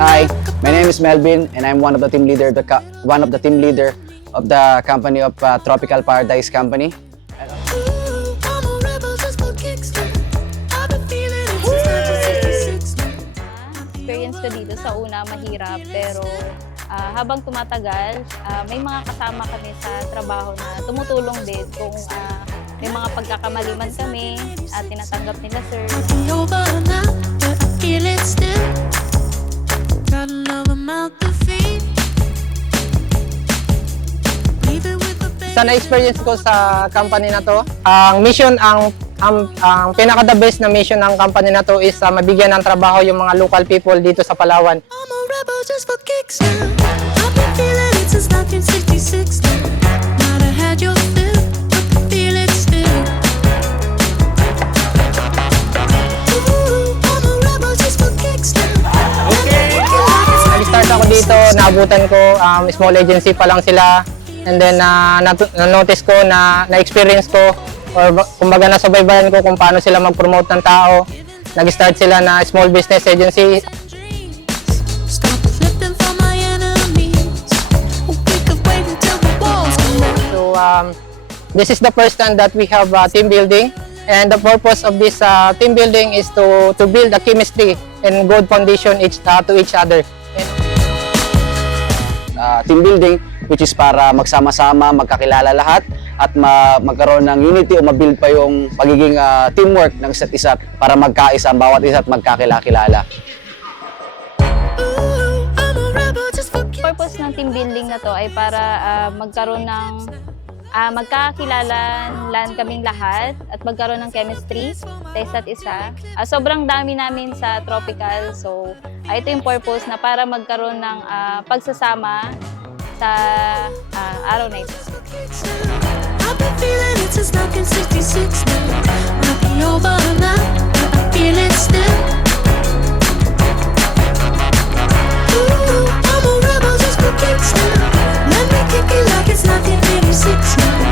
Hi, my name is Melvin, and I'm one of the team leader of the company of Tropical Paradise Company. Experience ko dito sa una mahirap, pero habang tumatagal, may mga kasama kami sa trabaho na tumutulong din kung may mga pagkakamali man kami at tinatanggap nila, sir. Sa na-experience ko sa company na to, ang mission, ang pinaka-the best na mission ng company na to is mabigyan ng trabaho yung mga local people dito sa Palawan. Nag-start ako dito, naabutan ko, small agency pa lang sila. And then na-notice ko, na-experience ko, or kumbaga nasubaybayan ko kung paano sila mag-promote ng tao. Nag-start sila na small business agency. So this is the first time that we have team building. And the purpose of this team building is to build a chemistry and good foundation to each other. Team building, which is para magsama-sama, magkakilala lahat at magkaroon ng unity o mabuild pa yung pagiging teamwork ng isa't isa para magkaisa ang bawat isa at magkakilala. Purpose ng team building na to ay para magkaroon ng magkakakilalan kaming lahat at magkaroon ng chemistry sa isa't isa. Sobrang dami namin sa Tropical, so ito yung purpose na para magkaroon ng pagsasama sa araw na ito. Let me kick it like it's 1986 now.